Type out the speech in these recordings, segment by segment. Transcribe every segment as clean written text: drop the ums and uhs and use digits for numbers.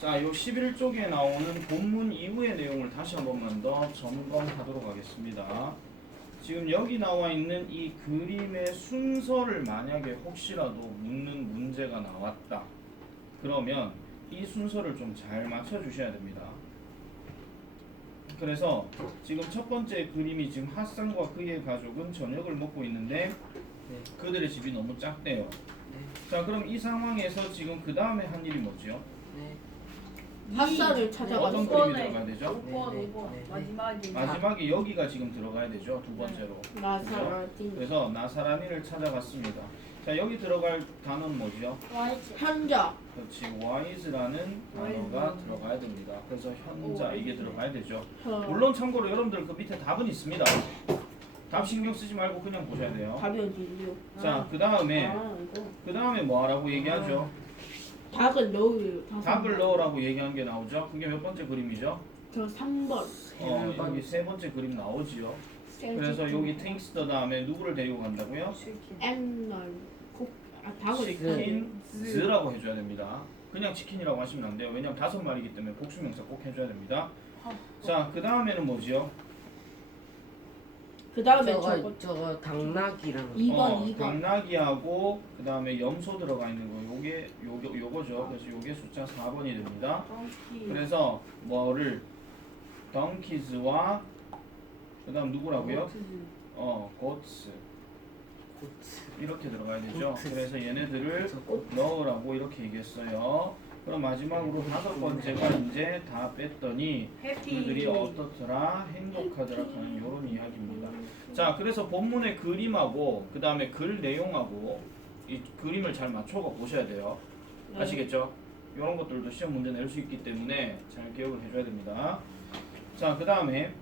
자, 요 11쪽에 나오는 본문 이후의 내용을 다시 한 번만 더 점검하도록 하겠습니다. 지금 여기 나와 있는 이 그림의 순서를 만약에 혹시라도 묻는 문제가 나왔다. 그러면 이 순서를 좀 잘 맞춰 주셔야 됩니다. 그래서 지금 첫 번째 그림이 지금 핫산과 그의 가족은 저녁을 먹고 있는데 그들의 집이 너무 작대요. 자, 그럼 이 상황에서 지금 그 다음에 한 일이 뭐죠? 핫산을 찾아가서 어떤 그림이 들어가야 되죠? 5번. 마지막에 여기가 지금 들어가야 되죠. 두 번째로. 나사라딘 그래서 나사라니를 찾아갔습니다. 자, 여기 들어갈 단어는 뭐죠? 현자 그렇지. wise라는 단어가 들어가야 됩니다. 그래서 현자 이게 들어가야 되죠. 물론 참고로 여러분들 그 밑에 답은 있습니다. 답 신경 쓰지 말고 그냥 보셔야 돼요. 답이 어디요? 자, 그 다음에 이거 뭐 하라고 얘기하죠? 닭을 넣으래요. 답을 넣으라고 얘기한 게 나오죠. 그게 몇 번째 그림이죠? 저 3번 여기 세 번째 그림 나오지요. 그래서 여기 thinks the 다음에 누구를 데리고 간다고요? 앵널 닭을 치킨즈라고 해줘야 됩니다. 그냥 치킨이라고 하시면 안 돼요. 왜냐면 5마리이기 때문에 복수명사 꼭 해줘야 됩니다. 자, 그 다음에는 뭐지요? 그 다음에 저거 당나귀랑 2번 당나귀하고 그 다음에 염소 들어가 있는 거 요거죠. 그래서 요게 숫자 4번이 됩니다. 그래서 뭐를 donkeys와 그 다음 누구라고요? goats 이렇게 들어가야 되죠. 그래서 얘네들을 넣으라고 이렇게 얘기했어요. 그럼 마지막으로 5번째가 이제 다 뺐더니 그들이 어떻더라 행복하더라 하는 이런 이야기입니다. 자, 그래서 본문의 그림하고 그 다음에 글 내용하고 이 그림을 잘 맞춰가 보셔야 돼요. 아시겠죠? 이런 것들도 시험 문제 낼 수 있기 때문에 잘 기억을 해줘야 됩니다. 자, 그 다음에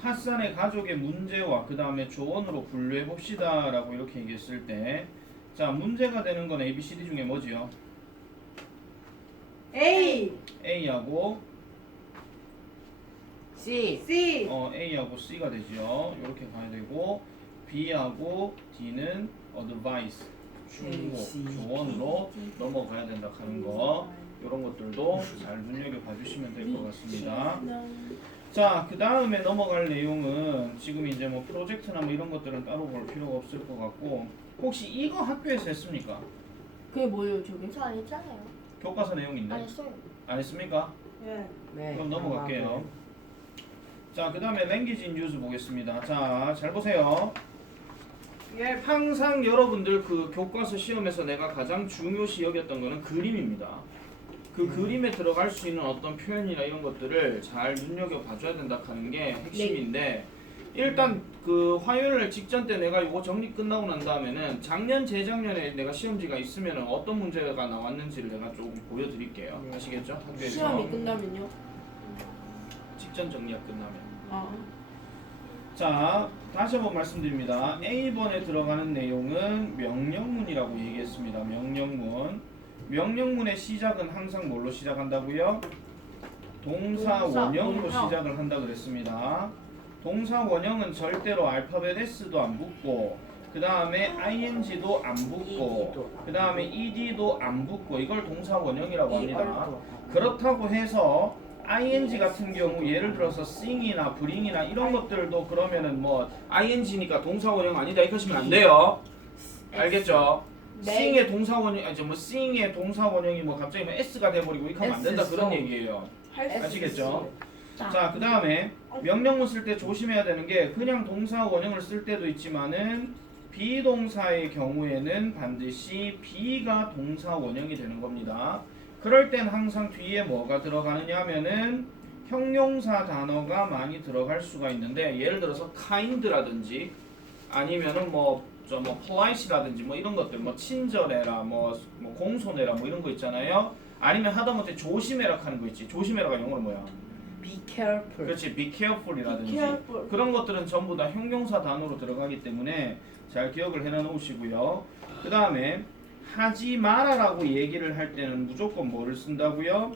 핫산의 가족의 문제와 그 다음에 조언으로 분류해 봅시다 라고 이렇게 얘기했을 때, 자, 문제가 되는 건 ABCD 중에 뭐지요? A하고 C A하고 C가 되죠. 이렇게 가야 되고 B하고 D는 advice 충고 조언으로 넘어가야 된다 하는 거, 이런 것들도 잘 눈여겨 봐주시면 될 것 같습니다. 자, 그 다음에 넘어갈 내용은 지금 이제 뭐 프로젝트나 뭐 이런 것들은 따로 볼 필요가 없을 것 같고, 혹시 이거 학교에서 했습니까? 그게 뭐예요 저게? 저 안 했잖아요. 교과서 내용인데 안 했어요. 안 했습니까? 네. 그럼 넘어갈게요. 자, 그 다음에 랭귀지 인 유즈 보겠습니다. 자, 잘 보세요. 항상 여러분들 그 교과서 시험에서 내가 가장 중요시 여겼던 거는 그림입니다. 그 그림에 들어갈 수 있는 어떤 표현이나 이런 것들을 잘 눈여겨 봐줘야 된다 하는 게 핵심인데, 일단 그 화요일 직전 때 내가 이거 정리 끝나고 난 다음에는 작년 재작년에 내가 시험지가 있으면 어떤 문제가 나왔는지를 내가 조금 보여드릴게요. 아시겠죠? 학교에서 시험이 끝나면요? 직전 정리가 끝나면. 아 자, 다시 한번 말씀드립니다. A번에 들어가는 내용은 명령문이라고 얘기했습니다. 명령문의 시작은 항상 뭘로 시작한다고요? 동사 원형으로 시작을 한다 그랬습니다. 동사 원형은 절대로 알파벳 S도 안 붙고, 그 다음에 ing도 안 붙고, 그 다음에 ed도 안 붙고, 이걸 동사 원형이라고 합니다. 그렇다고 해서 ing 같은 경우 예를 들어서 sing이나 bring이나 이런 것들도 그러면은 뭐 ing니까 동사 원형 아니다 이렇게 하시면 안 돼요. 알겠죠? sing의 동사 원형 sing의 동사 원형이 뭐 갑자기 뭐 s가 돼버리고 이렇게 하면 안 된다 그런 얘기예요. 아시겠죠? 자, 그 다음에 명령문 쓸 때 조심해야 되는 게, 그냥 동사 원형을 쓸 때도 있지만은 비동사의 경우에는 반드시 be가 동사 원형이 되는 겁니다. 그럴 땐 항상 뒤에 뭐가 들어가느냐 하면은 형용사 단어가 많이 들어갈 수가 있는데, 예를 들어서 kind라든지 아니면은 polite라든지 뭐 이런 것들, 뭐 친절해라, 뭐 공손해라 뭐 이런 거 있잖아요. 아니면 하다못해 조심해라 하는 거 있지. 조심해라가 영어로 뭐야? Be careful. 그렇지, be careful이라든지 Be careful. 그런 것들은 전부 다 형용사 단어로 들어가기 때문에 잘 기억을 해놔 놓으시고요. 그 다음에 하지 마라라고 얘기를 할 때는 무조건 뭐를 쓴다고요?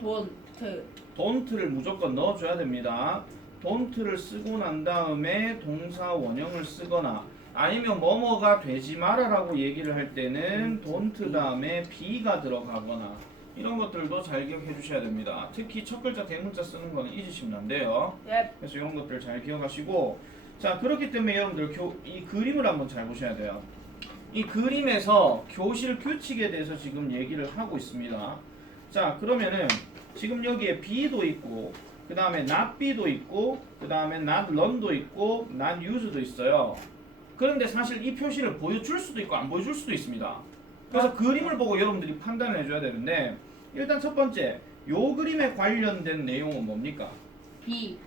don't를 무조건 넣어줘야 됩니다. don't를 쓰고 난 다음에 동사 원형을 쓰거나, 아니면 뭐뭐가 되지 마라라고 얘기를 할 때는 don't 다음에 be가 들어가거나, 이런 것들도 잘 기억해 주셔야 됩니다. 특히 첫 글자 대문자 쓰는 거는 잊으시면 안 돼요. 예. 그래서 이런 것들 잘 기억하시고, 자 그렇기 때문에 여러분들 이 그림을 한번 잘 보셔야 돼요. 이 그림에서 교실 규칙에 대해서 지금 얘기를 하고 있습니다. 자 그러면은 지금 여기에 B도 있고 그 다음에 not B도 있고 그 다음에 not learn도 있고 not use도 있어요. 그런데 사실 이 표시를 보여줄 수도 있고 안 보여줄 수도 있습니다. 그래서 그림을 보고 여러분들이 판단을 해줘야 되는데, 일단 첫 번째 요 그림에 관련된 내용은 뭡니까? B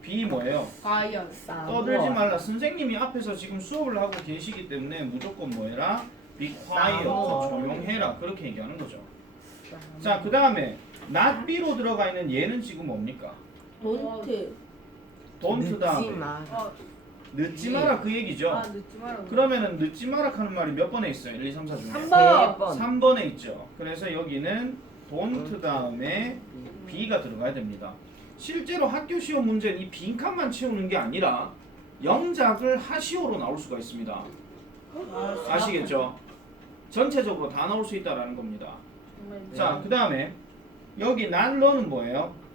B 뭐예요? 과연 떠들지 말라. 선생님이 앞에서 지금 수업을 하고 계시기 때문에 무조건 뭐해라? Be quiet. 조용해라. 그렇게 얘기하는 거죠. 자, 그 다음에 not be로 들어가 있는 얘는 지금 뭡니까? don't don't 늦지 다음에 마. 늦지 마라 그 얘기죠. 아 늦지 마라. 그러면은 늦지 마라 하는 말이 몇 번에 있어요? 1, 2, 3, 4 중에 3번. 3번에 있죠. 그래서 여기는 don't 다음에 be가 들어가야 됩니다. 실제로 학교 시험 문제는 이 빈칸만 채우는 게 아니라 영작을 하시오로 나올 수가 있습니다. 아시겠죠? 전체적으로 다 나올 수 있다라는 겁니다. 자, 그 다음에 여기 not learn은 뭐예요?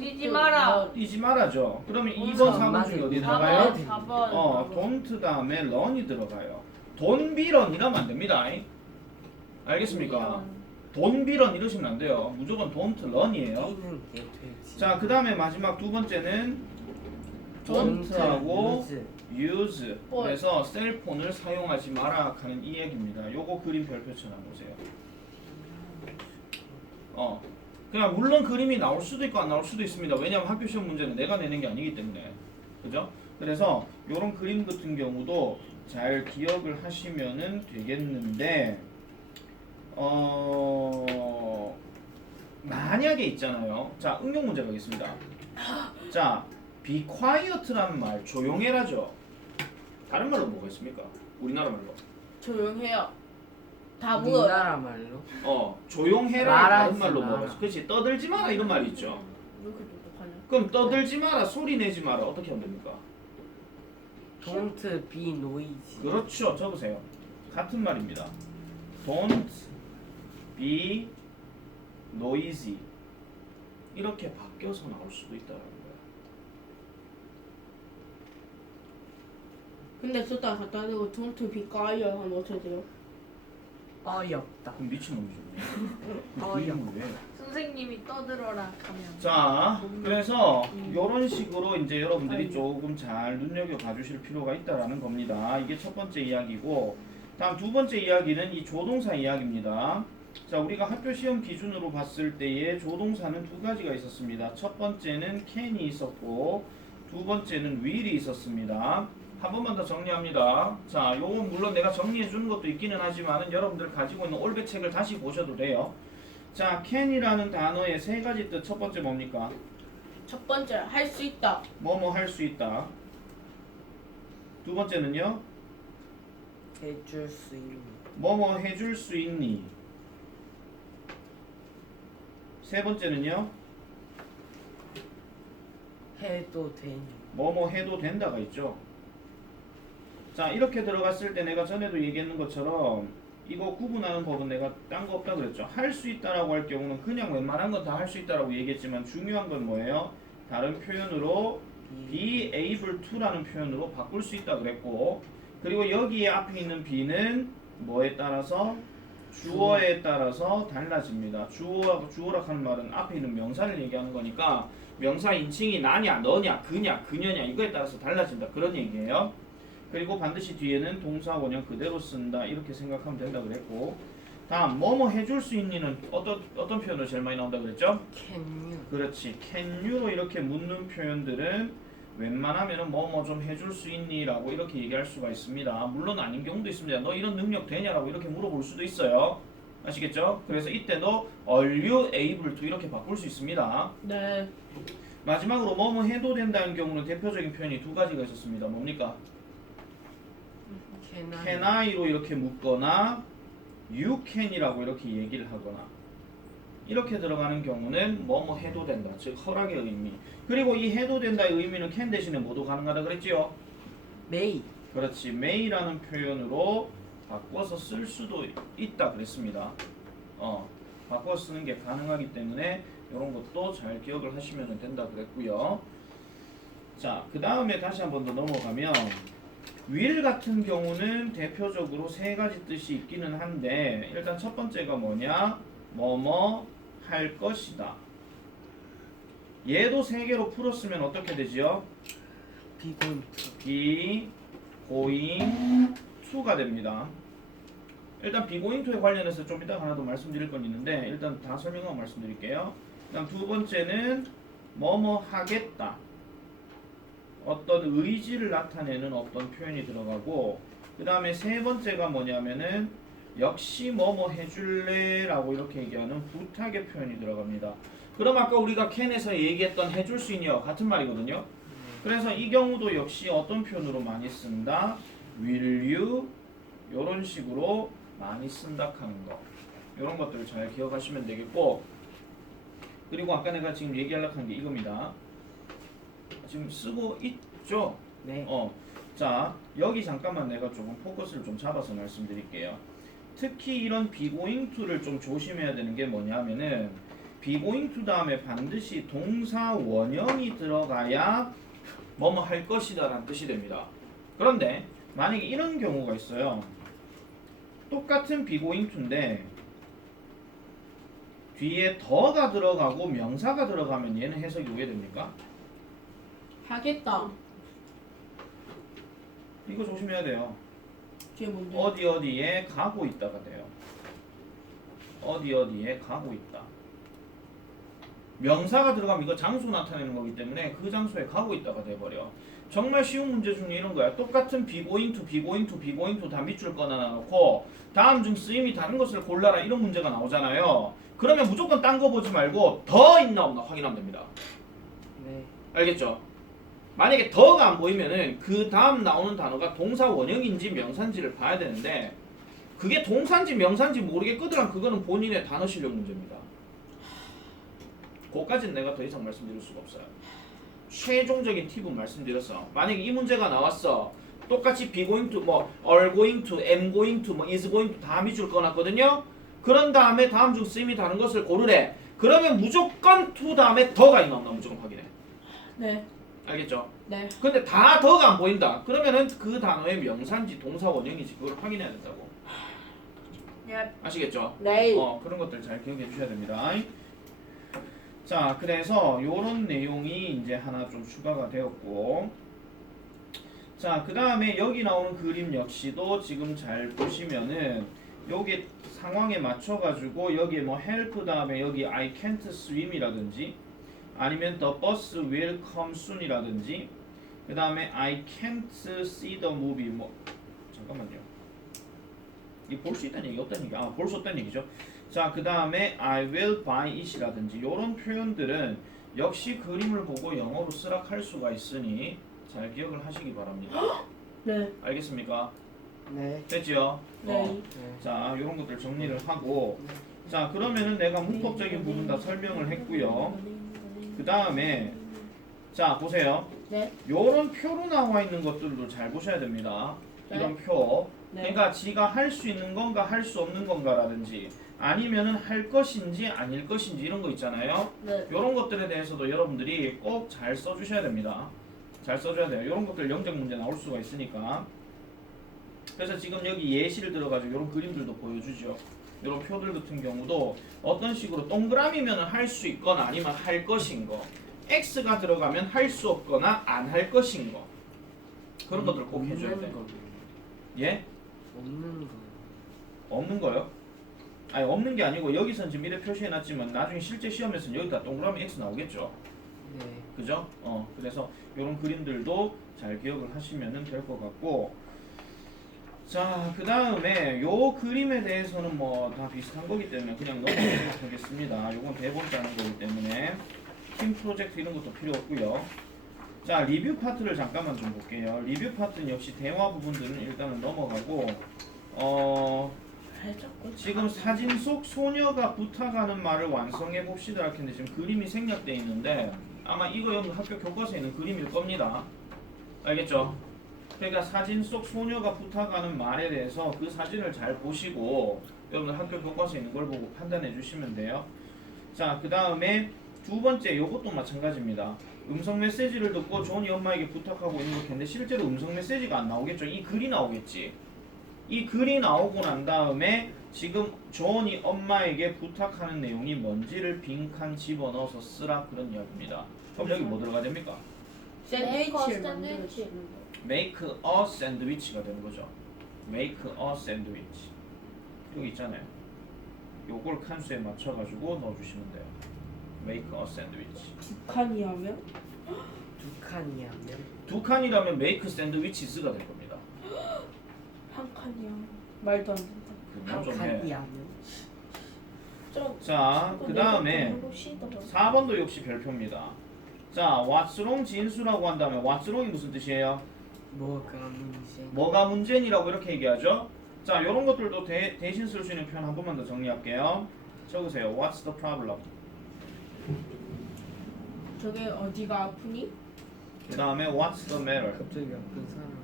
뛰지 마라. 뛰지 말아죠. 그러면 2번, 어, 4번 중에 어디 4번. 들어가요? 4번. don't 다음에 learn이 들어가요. don't be learn 이러면 안 됩니다. 알겠습니까? don't be learn 이러시면 안 돼요. 무조건 don't learn이에요. B는 게 되지. 자, 그 다음에 마지막 두 번째는 don't하고 use. 그래서 셀폰을 사용하지 마라 하는 이 얘기입니다. 요거 그림 별표처럼 보세요. 그냥 물론 그림이 나올 수도 있고 안 나올 수도 있습니다. 왜냐하면 학교 시험 문제는 내가 내는 게 아니기 때문에. 그죠? 그래서 요런 그림 같은 경우도 잘 기억을 하시면은 되겠는데, 만약에 있잖아요. 자, 응용 문제 가겠습니다. 자, be quiet라는 말, 조용해라죠. 다른 말로 뭐가 있습니까? 우리나라 말로. 조용해요. 다 물어요. 우리나라 말로. 조용해라 말하지 다른 말로 마라. 뭐가 있어? 그렇지, 떠들지 마라 이런 말이 있죠. 이렇게 똑똑하냐? 그럼 떠들지 마라, 소리 내지 마라 어떻게 하면 됩니까? Don't be noisy. 그렇죠, 적으세요. 같은 말입니다. Don't be noisy. 이렇게 바뀌어서 나올 수도 있다는 거야. 근데 쓰다가 갖다 대고 don't be quiet 하면 어떻게 돼요? 어이없다. 그럼 미친놈이죠. 어이없. 왜? 선생님이 떠들어라 하면. 자, 그래서 이런 식으로 이제 여러분들이 조금 잘 눈여겨 봐주실 필요가 있다라는 겁니다. 이게 첫 번째 이야기고, 다음 두 번째 이야기는 이 조동사 이야기입니다. 자, 우리가 학교 시험 기준으로 봤을 때의 조동사는 두 가지가 있었습니다. 첫 번째는 can이 있었고, 두 번째는 will이 있었습니다. 한 번만 더 정리합니다. 자, 요건 물론 내가 정리해 주는 것도 있기는 하지만은 여러분들 가지고 있는 올백 책을 다시 보셔도 돼요. 자, can이라는 단어의 세 가지 뜻. 첫 번째 뭡니까? 첫 번째 할 수 있다. 뭐뭐 할 수 있다. 두 번째는요? 해줄 수 있는. 뭐뭐 해줄 수 있니? 세 번째는요? 해도 되니. 뭐뭐 해도 된다가 있죠. 자, 이렇게 들어갔을 때 내가 전에도 얘기했는 것처럼 이거 구분하는 법은 내가 딴 거 없다 그랬죠. 할 수 있다라고 할 경우는 그냥 웬만한 건 다 할 수 있다라고 얘기했지만 중요한 건 뭐예요? 다른 표현으로 be able to라는 표현으로 바꿀 수 있다 그랬고, 그리고 여기에 앞에 있는 be는 뭐에 따라서? 주어에 따라서 달라집니다. 주어라 하는 말은 앞에 있는 명사를 얘기하는 거니까 명사 인칭이 나냐, 너냐, 그냐, 그녀냐 이거에 따라서 달라진다 그런 얘기예요. 그리고 반드시 뒤에는 동사 원형 그대로 쓴다 이렇게 생각하면 된다 그랬고, 다음 뭐뭐 해줄 수 있니는 어떤 표현으로 제일 많이 나온다 그랬죠? Can you? 그렇지, can you로 이렇게 묻는 표현들은 웬만하면은 뭐뭐 좀 해줄 수 있니? 라고 이렇게 얘기할 수가 있습니다. 물론 아닌 경우도 있습니다. 너 이런 능력 되냐라고 이렇게 물어볼 수도 있어요. 아시겠죠? 그래서 이때도 are you able to 이렇게 바꿀 수 있습니다. 네. 마지막으로 뭐뭐 해도 된다는 경우는 대표적인 표현이 두 가지가 있었습니다. 뭡니까? can I로 이렇게 묻거나 you can이라고 이렇게 얘기를 하거나, 이렇게 들어가는 경우는 뭐뭐 해도 된다, 즉 허락의 의미. 그리고 이 해도 된다의 의미는 can 대신에 뭐도 가능하다 그랬지요? May. 그렇지, may라는 표현으로 바꿔서 쓸 수도 있다 그랬습니다. 바꿔 쓰는 게 가능하기 때문에 이런 것도 잘 기억을 하시면 된다 그랬고요. 자, 그 다음에 다시 한 번 더 넘어가면 will 같은 경우는 대표적으로 세 가지 뜻이 있기는 한데 일단 첫 번째가 뭐냐? 뭐뭐 할 것이다. 얘도 세 개로 풀었으면 어떻게 되지요? 비고인트. be going to가 됩니다. 일단 be going to에 관련해서 좀 이따 하나 더 말씀드릴 건 있는데 일단 다 설명하고 말씀드릴게요. 그다음 두 번째는 뭐뭐 하겠다. 어떤 의지를 나타내는 어떤 표현이 들어가고 그 다음에 세 번째가 뭐냐면은 역시 뭐뭐 해줄래 라고 이렇게 얘기하는 부탁의 표현이 들어갑니다. 그럼 아까 우리가 캔에서 얘기했던 해줄 수 있냐 같은 말이거든요. 그래서 이 경우도 역시 어떤 표현으로 많이 쓴다? will you 이런 식으로 많이 쓴다 하는 거 이런 것들을 잘 기억하시면 되겠고 그리고 아까 내가 지금 얘기하려고 한 게 이겁니다. 지금 쓰고 있죠? 네. 자 여기 잠깐만 내가 조금 포커스를 좀 잡아서 말씀드릴게요. 특히 이런 be going to를 좀 조심해야 되는 게 뭐냐면은 be going to 다음에 반드시 동사 원형이 들어가야 뭐뭐 할 것이다 라는 뜻이 됩니다. 그런데 만약에 이런 경우가 있어요. 똑같은 be going to인데 뒤에 더가 들어가고 명사가 들어가면 얘는 해석이 오게 됩니까? 하겠다. 이거 조심해야 돼요. 그게 뭔데? 어디 어디에 가고 있다가 돼요. 어디 어디에 가고 있다. 명사가 들어가면 이거 장소 나타내는 거기 때문에 그 장소에 가고 있다가 돼버려. 정말 쉬운 문제 중에 이런 거야. 똑같은 be going to, be going to, be going to 다 밑줄 꺼놔놓고 다음 중 쓰임이 다른 것을 골라라 이런 문제가 나오잖아요. 그러면 무조건 딴 거 보지 말고 더 있나 없나 확인하면 됩니다. 네. 알겠죠? 만약에 더가 안 보이면은 그 다음 나오는 단어가 동사 원형인지 명사인지를 봐야 되는데 그게 동사인지 명사인지 모르겠거든. 그거는 본인의 단어 실력 문제입니다. 그거까지는 내가 더 이상 말씀드릴 수가 없어요. 최종적인 팁은 말씀드렸어. 만약에 이 문제가 나왔어. 똑같이 be going to, 뭐 are going to, am going to, 뭐 is going to 다 밑줄 꺼놨거든요. 그런 다음에 다음 중 쓰임이 다른 것을 고르래. 그러면 무조건 to 다음에 더가 있나 없나 무조건 확인해. 네. 알겠죠? 네. 근데 다 더가 안 보인다. 그러면은 그 단어의 명사인지 동사 원형인지 그걸 확인해야 된다고. 야, 아시겠죠? 네. 그런 것들 잘 기억해 주셔야 됩니다. 자, 그래서 요런 내용이 이제 하나 좀 추가가 되었고 자, 그 다음에 여기 나오는 그림 역시도 지금 잘 보시면은 요게 상황에 맞춰가지고 여기에 뭐 help 다음에 여기 I can't swim이라든지 아니면 the bus will come soon이라든지 그 다음에 I can't see the movie 뭐 잠깐만요. 이 볼 수 있다는 얘기 없다는 얘기 볼 수 없다는 얘기죠. 자, 그 다음에 I will buy it이라든지 이런 표현들은 역시 그림을 보고 영어로 쓰라 할 수가 있으니 잘 기억을 하시기 바랍니다. 네. 알겠습니까? 네. 됐지요? 네. 자, 이런 것들 정리를 하고 자, 그러면은 내가 문법적인 부분 다 설명을 했고요. 그 다음에 자, 보세요. 네. 요런 표로 나와 있는 것들도 잘 보셔야 됩니다. 이런 표. 네. 그러니까 지가 할 수 있는 건가 할 수 없는 건가라든지 아니면은 할 것인지 아닐 것인지 이런 거 있잖아요. 네. 이런 것들에 대해서도 여러분들이 꼭 잘 써주셔야 됩니다. 잘 써줘야 돼요. 이런 것들 영적 문제 나올 수가 있으니까. 그래서 지금 여기 예시를 들어가지고 이런 그림들도 보여주죠. 이런 표들 같은 경우도 어떤 식으로 동그라미면 할 수 있거나 아니면 할 것인 거, X가 들어가면 할 수 없거나 안 할 것인 거 그런 것들을 꼭 해줘야 돼. 예? 없는 거. 없는 거요? 아니 없는 게 아니고 여기선 지금 이래 표시해놨지만 나중에 실제 시험에서는 여기다 동그라미 X 나오겠죠. 네. 그죠? 그래서 이런 그림들도 잘 기억을 하시면 될 것 같고 자, 그 다음에 요 그림에 대해서는 뭐 다 비슷한 거기 때문에 그냥 넘어가도록 하겠습니다. 요건 대본 짜는 거기 때문에 팀 프로젝트 이런 것도 필요 없고요. 자, 리뷰 파트를 잠깐만 좀 볼게요. 리뷰 파트는 역시 대화 부분들은 일단은 넘어가고 지금 사진 속 소녀가 부탁하는 말을 완성해 봅시다 할 텐데 지금 그림이 생략돼 있는데 아마 이거 여러분 학교 교과서에 있는 그림일 겁니다. 알겠죠? 그러니까 사진 속 소녀가 부탁하는 말에 대해서 그 사진을 잘 보시고 여러분들 학교 교과서에 있는 걸 보고 판단해 주시면 돼요. 자, 그 다음에 두 번째 요것도 마찬가지입니다. 음성 메시지를 듣고 존이 엄마에게 부탁하고 있는 거 근데 실제로 음성 메시지가 안 나오겠죠. 이 글이 나오겠지. 이 글이 나오고 난 다음에 지금 존이 엄마에게 부탁하는 내용이 뭔지를 빈칸 집어넣어서 쓰라 그런 이야기입니다. 그럼 여기 뭐 들어가야 됩니까? 샌드위치를 샌드위치. 만들어주는 거. Make a sandwich가 되는 거죠. Make a sandwich. 여기 있잖아요. 요걸 칸수에 맞춰가지고 넣어주시면 돼요. Make a sandwich. 북한이 하면? 두 칸이하면 두 칸이라면 make sandwiches가 될 겁니다. 한 칸이야. 말도 안 된다. 그냥 한 좀 해. 칸이하면 좀 자, 그 다음에 해봅시다. 4번도 역시 별표입니다. 자, what's wrong 진수라고 한 다음에 what's wrong이 무슨 뜻이에요? 뭐가 문제? 뭐가 문제니라고 이렇게 얘기하죠. 자, 이런 것들도 대신 쓸 수 있는 표현 한 번만 더 정리할게요. 적으세요. What's the problem? 저게 어디가 아프니? 그 다음에 What's the matter? 갑자기 아픈 사람.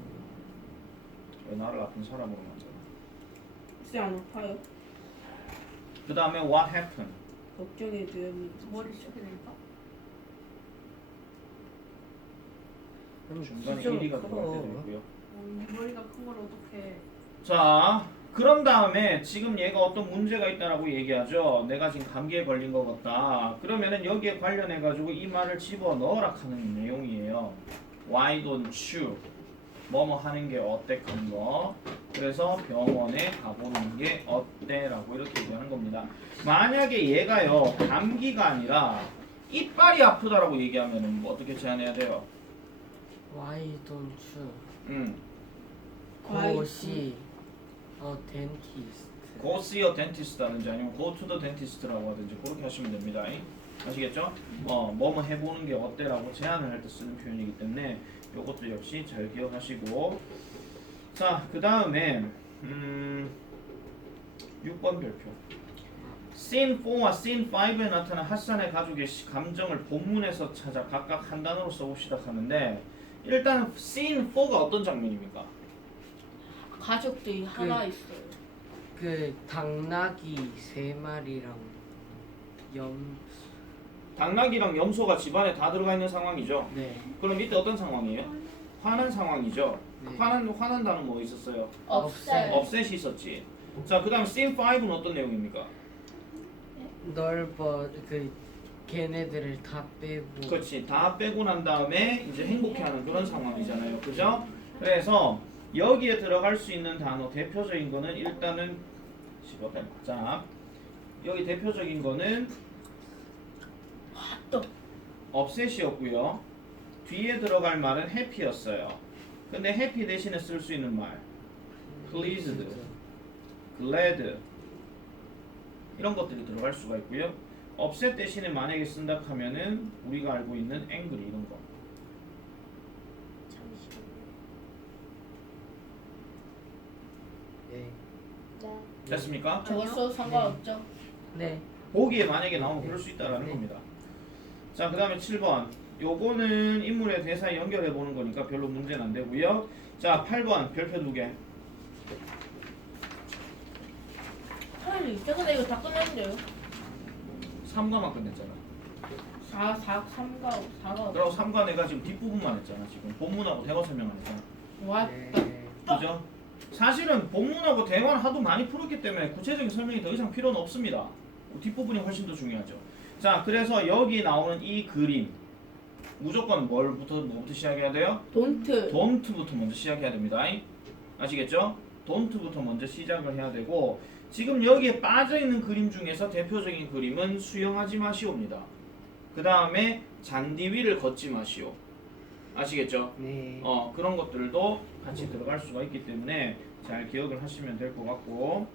왜 나를 아픈 사람으로 만들어? 쎄안 아파요? 그 다음에 What happened? 걱정이 되면 머리 쪽에 될까? 중간에 진짜 1위가 커. 들어갈 때도 있고요. 머리가 큰 걸 어떻게? 자, 그런 다음에 지금 얘가 어떤 문제가 있다라고 얘기하죠. 내가 지금 감기에 걸린 것 같다. 그러면은 여기에 관련해 가지고 이 말을 집어 넣으라 하는 내용이에요. Why don't you? 뭐뭐 하는 게 어때 하는 거. 그래서 병원에 가보는 게 어때라고 이렇게 얘기하는 겁니다. 만약에 얘가요 감기가 아니라 이빨이 아프다라고 얘기하면은 뭐 어떻게 제안해야 돼요? Why don't you Why go see a dentist? Go see a dentist라든지 아니면 go to the dentist라고 하든지 그렇게 하시면 됩니다. 아시겠죠? 뭐뭐 해보는 게 어때라고 제안을 할 때 쓰는 표현이기 때문에 이것도 역시 잘 기억하시고. 자, 그 다음에 6번 별표. Scene 4와 Scene 5에 나타난 핫산의 가족의 감정을 본문에서 찾아 각각 한 단어로 써봅시다 하는데 일단 Scene 4가 어떤 장면입니까? 가족들이 하나 있어요. 그 당나귀 3마리랑 염. 당나귀랑 염소가 집안에 다 들어가 있는 상황이죠. 네. 그럼 이때 어떤 상황이에요? 화난 상황이죠. 네. 화난다는 뭐 있었어요? 없어요. 업셋이 있었지. 자, 그다음 scene 5는 어떤 내용입니까? 넓어 그 걔네들을 다 빼고. 그렇지. 다 빼고 난 다음에 이제 행복해하는 그런 상황이잖아요. 그죠? 그래서 여기에 들어갈 수 있는 단어 대표적인 거는 일단은 자, 여기 대표적인 거는 또 업셋이었고요. 뒤에 들어갈 말은 happy였어요. 근데 happy 대신에 쓸 수 있는 말 pleased, glad 이런 것들이 들어갈 수가 있고요. upset 대신에 만약에 쓴다 하면은 우리가 알고 있는 angry 이런 거. 네. 됐습니까? 저거 상관없죠? 네. 보기에 만약에 나오면 그럴 수 있다라는 네. 겁니다. 자, 그 다음에 7번. 요거는 인물의 대사에 연결해 보는 거니까 별로 문제는 안 되고요. 자, 8번 별표 2개. 차라리 이때가 이거 다 끝났는데요. 3과만 끝냈잖아. 3가 4가 그리고 3과 내가 지금 뒷부분만 했잖아. 지금 본문하고 대화 설명 안 했잖아. 왔다. 네. 그죠? 사실은 본문하고 대화는 하도 많이 풀었기 때문에 구체적인 설명이 더 이상 필요는 없습니다. 뒷부분이 훨씬 더 중요하죠. 자, 그래서 여기 나오는 이 그림 무조건 뭐부터 시작해야 돼요? 돈트. don't부터 먼저 시작해야 됩니다. 아시겠죠? don't부터 먼저 시작을 해야 되고 지금 여기에 빠져있는 그림 중에서 대표적인 그림은 수영하지 마시오입니다. 그 다음에 잔디 위를 걷지 마시오. 아시겠죠? 네. 그런 것들도 같이 들어갈 수가 있기 때문에 잘 기억을 하시면 될 것 같고.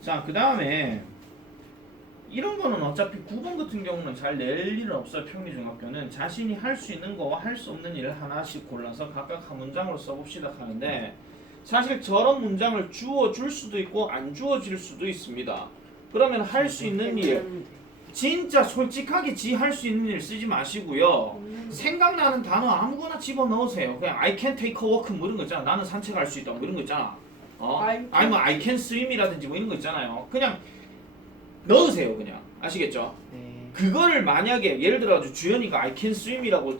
자, 그 다음에 이런 거는 어차피 9번 같은 경우는 잘 낼 일은 없어요. 평리중학교는 자신이 할 수 있는 거와 할 수 없는 일을 하나씩 골라서 각각 한 문장으로 써봅시다 하는데 사실 저런 문장을 주어줄 수도 있고 안 주어질 수도 있습니다. 그러면 할 수 있는 일 진짜 솔직하게 지 할 수 있는 일 쓰지 마시고요. 생각나는 단어 아무거나 집어넣으세요. 그냥 I can take a walk 뭐 이런 거 있잖아. 나는 산책할 수 있다 뭐 이런 거 있잖아. 아니면 I can swim이라든지 뭐 이런 거 있잖아요. 그냥 넣으세요. 그냥 아시겠죠? 네. 그거를 만약에 예를 들어 주연이가 I can swim이라고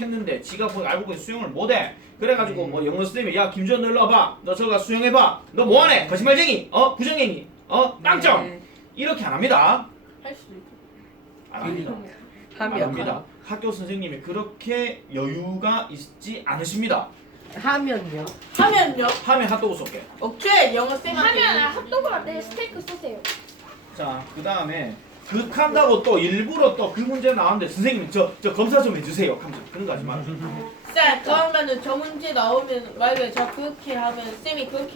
했는데 지가 알고 보니 수영을 못해. 그래가지고 뭐 영어 선생님이 야 김주현 너 일로 와봐. 너 저가 수영해봐. 너 뭐하네? 거짓말쟁이. 부정행위. 빵점. 네. 이렇게 안 합니다. 할 수도 있고. 안 합니다. 안 하면 합니다. 학교 선생님이 그렇게 여유가 있지 않으십니다. 하면요. 하면요. 하면 핫도그 쏠게. 오케이 영어 쌤한테. 하면 핫도그 안 돼. 스테이크 쏘세요. 자, 그 다음에 극한다고 또 일부러 또 그 문제 나왔는데 선생님 저 검사 좀 해주세요. 그런 거 하지 마세요. 쌤 그러면은 저 문제 나오면 만약에 제가 그렇게 하면 쌤이 그렇게